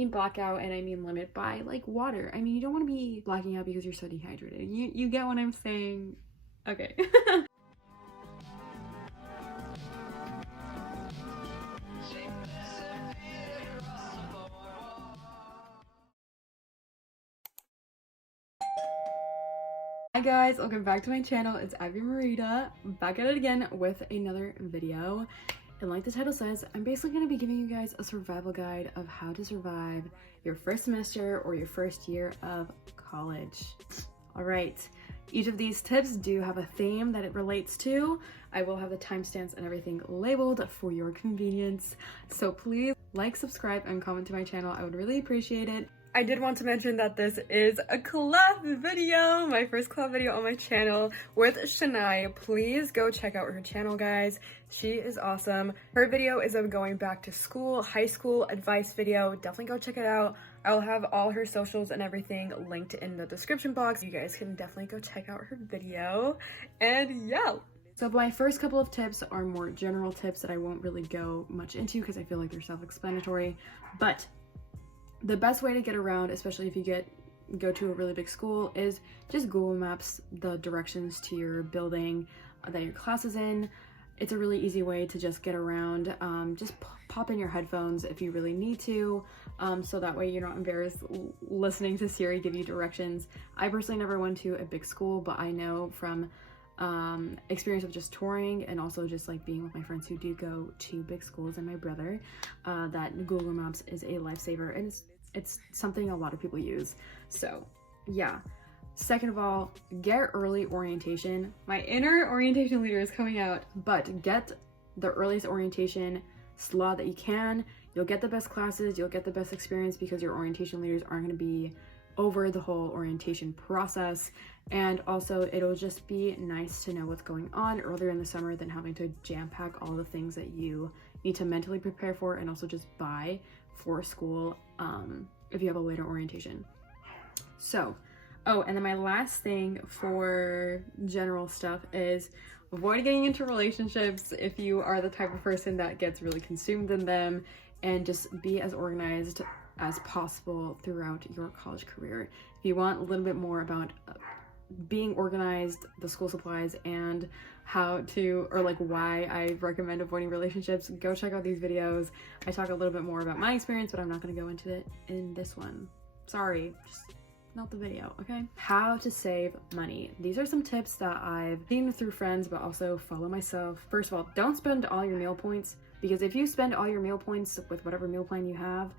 mean blackout and I mean limit by like water. I mean, you don't want to be blacking out because you're so dehydrated. You get what I'm saying? Okay. Hi guys, welcome back to my channel. It's Abby Marita, back at it again with another video. And like the title says, I'm basically going to be giving you guys a survival guide of how to survive your first semester or your first year of college. Alright, each of these tips do have a theme that it relates to. I will have the timestamps and everything labeled for your convenience. So please like, subscribe, and comment to my channel. I would really appreciate it. I did want to mention that this is a collab video, my first collab video on my channel with Shania. Please go check out her channel, guys. She is awesome. Her video is of going back to school, high school advice video. Definitely go check it out. I'll have all her socials and everything linked in the description box. You guys can definitely go check out her video. And yeah. So my first couple of tips are more general tips that I won't really go much into because I feel like they're self-explanatory. But the best way to get around, especially if you go to a really big school, is just Google Maps the directions to your building that your class is in. It's a really easy way to just get around. Just pop in your headphones if you really need to, so that way you're not embarrassed listening to Siri give you directions. I personally never went to a big school, but I know from experience of just touring and also just like being with my friends who do go to big schools and my brother, that Google Maps is a lifesaver, and it's something a lot of people use. So yeah. Second of all, get early orientation. My inner orientation leader is coming out, but get the earliest orientation slot that you can. You'll get the best classes, you'll get the best experience because your orientation leaders aren't going to be over the whole orientation process, and also it'll just be nice to know what's going on earlier in the summer than having to jam pack all the things that you need to mentally prepare for and also just buy for school if you have a later orientation. So, oh, and then my last thing for general stuff is avoid getting into relationships if you are the type of person that gets really consumed in them, and just be as organized as possible throughout your college career. If you want a little bit more about being organized, the school supplies, and how to, or like why I recommend avoiding relationships, go check out these videos. I talk a little bit more about my experience, but I'm not going to go into it in this one. Sorry, just not the video, okay? How to save money. These are some tips that I've seen through friends, but also follow myself. First of all, don't spend all your meal points, because if you spend all your meal points with whatever meal plan you have,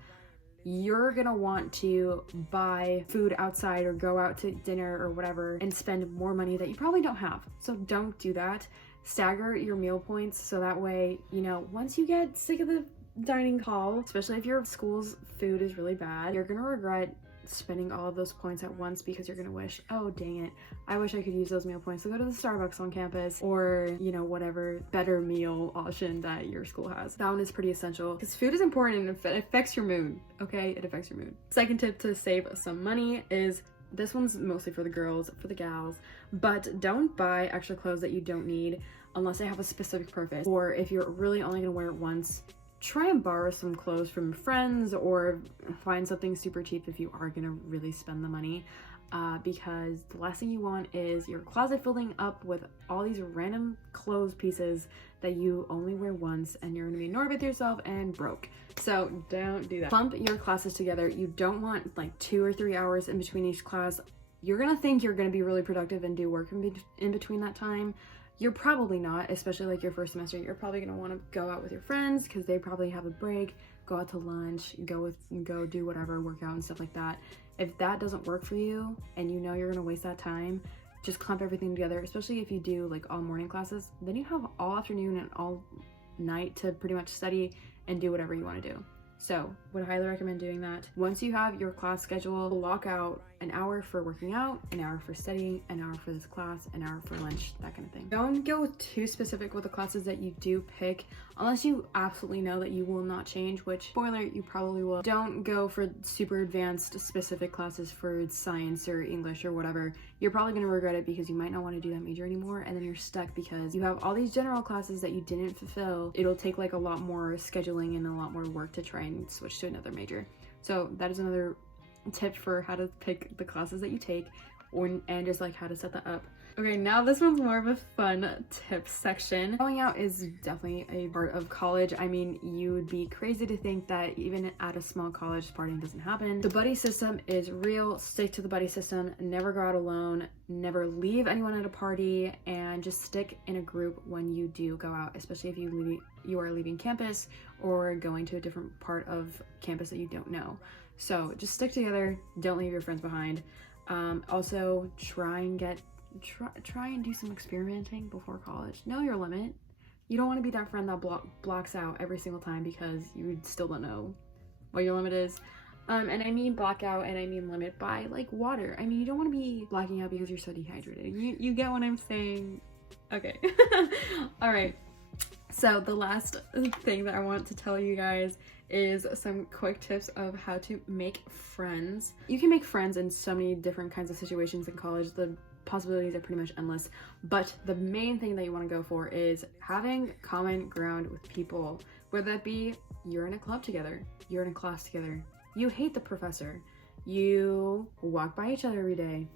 you're gonna want to buy food outside or go out to dinner or whatever and spend more money that you probably don't have. So don't do that. Stagger your meal points so that way, you know, once you get sick of the dining hall, especially if your school's food is really bad, you're gonna regret spending all of those points at once because you're gonna wish, oh dang it, I wish I could use those meal points to go to the Starbucks on campus, or you know, whatever better meal option that your school has. That one is pretty essential because food is important and it affects your mood. Okay, it affects your mood. Second tip to save some money is, this one's mostly for the girls, for the gals, but don't buy extra clothes that you don't need unless they have a specific purpose, or if you're really only gonna wear it once, try and borrow some clothes from friends or find something super cheap if you are gonna really spend the money, because the last thing you want is your closet filling up with all these random clothes pieces that you only wear once and you're gonna be annoyed with yourself and broke. So don't do that. Clump your classes together. You don't want like 2 or 3 hours in between each class. You're gonna think you're gonna be really productive and do work in between that time. You're probably not, especially like your first semester. You're probably gonna want to go out with your friends because they probably have a break, go out to lunch, go do whatever, work out and stuff like that. If that doesn't work for you and you know you're gonna waste that time, just clump everything together, especially if you do like all morning classes. Then you have all afternoon and all night to pretty much study and do whatever you want to do. So would highly recommend doing that. Once you have your class schedule, block out an hour for working out, an hour for studying, an hour for this class, an hour for lunch, that kind of thing. Don't go too specific with the classes that you do pick unless you absolutely know that you will not change, which, spoiler, you probably will. Don't go for super advanced specific classes for science or English or whatever. You're probably going to regret it because you might not want to do that major anymore, and then you're stuck because you have all these general classes that you didn't fulfill. It'll take like a lot more scheduling and a lot more work to try and switch to another major. So that is another tip for how to pick the classes that you take, and just like how to set that up. Okay, now this one's more of a fun tips section. Going out is definitely a part of college. I mean, you would be crazy to think that even at a small college, partying doesn't happen. The buddy system is real. Stick to the buddy system. Never go out alone. Never leave anyone at a party, and just stick in a group when you do go out, especially if you are leaving campus or going to a different part of campus that you don't know. So just stick together. Don't leave your friends behind. Also, try and do some experimenting before college. Know your limit. You don't want to be that friend that blocks out every single time because you still don't know what your limit is. And I mean blackout, and I mean limit by like water. I mean, you don't want to be blacking out because you're so dehydrated. You get what I'm saying? Okay. All right. So the last thing that I want to tell you guys is some quick tips of how to make friends. You can make friends in so many different kinds of situations in college. The possibilities are pretty much endless, but the main thing that you want to go for is having common ground with people, whether that be you're in a club together, you're in a class together, you hate the professor, you walk by each other every day.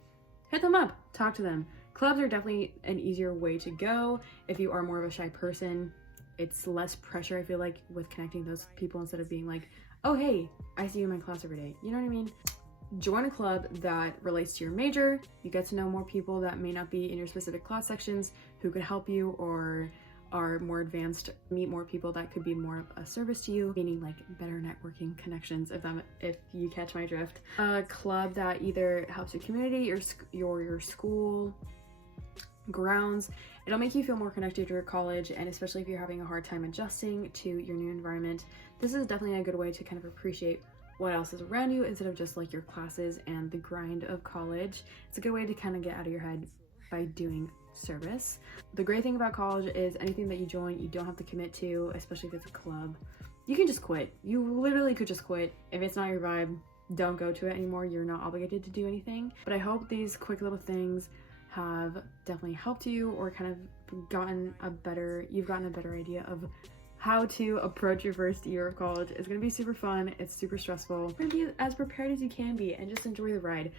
Hit them up, talk to them. Clubs are definitely an easier way to go if you are more of a shy person. It's less pressure, I feel like, with connecting those people instead of being like, oh hey, I see you in my class every day. You know what I mean? Join a club that relates to your major. You get to know more people that may not be in your specific class sections who could help you or are more advanced. Meet more people that could be more of a service to you, meaning like better networking connections, if you catch my drift. A club that either helps your community or your school grounds. It'll make you feel more connected to your college, and especially if you're having a hard time adjusting to your new environment, this is definitely a good way to kind of appreciate what else is around you instead of just like your classes and the grind of college. It's a good way to kind of get out of your head by doing service. The great thing about college is anything that you join, you don't have to commit to, especially if it's a club. You can just quit. You literally could just quit. If it's not your vibe, don't go to it anymore. You're not obligated to do anything. But I hope these quick little things have definitely helped you, or kind of gotten a better idea of how to approach your first year of college. It's gonna be super fun. It's super stressful. You're gonna be as prepared as you can be and just enjoy the ride.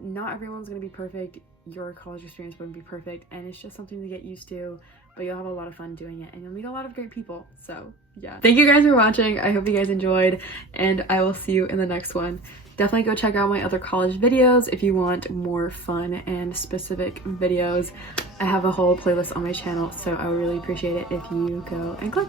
Not everyone's gonna be perfect. Your college experience wouldn't be perfect, and it's just something to get used to, but you'll have a lot of fun doing it, and you'll meet a lot of great people. So yeah, thank you guys for watching. I hope you guys enjoyed, and I will see you in the next one. Definitely go check out my other college videos if you want more fun and specific videos. I have a whole playlist on my channel, so I would really appreciate it if you go and click.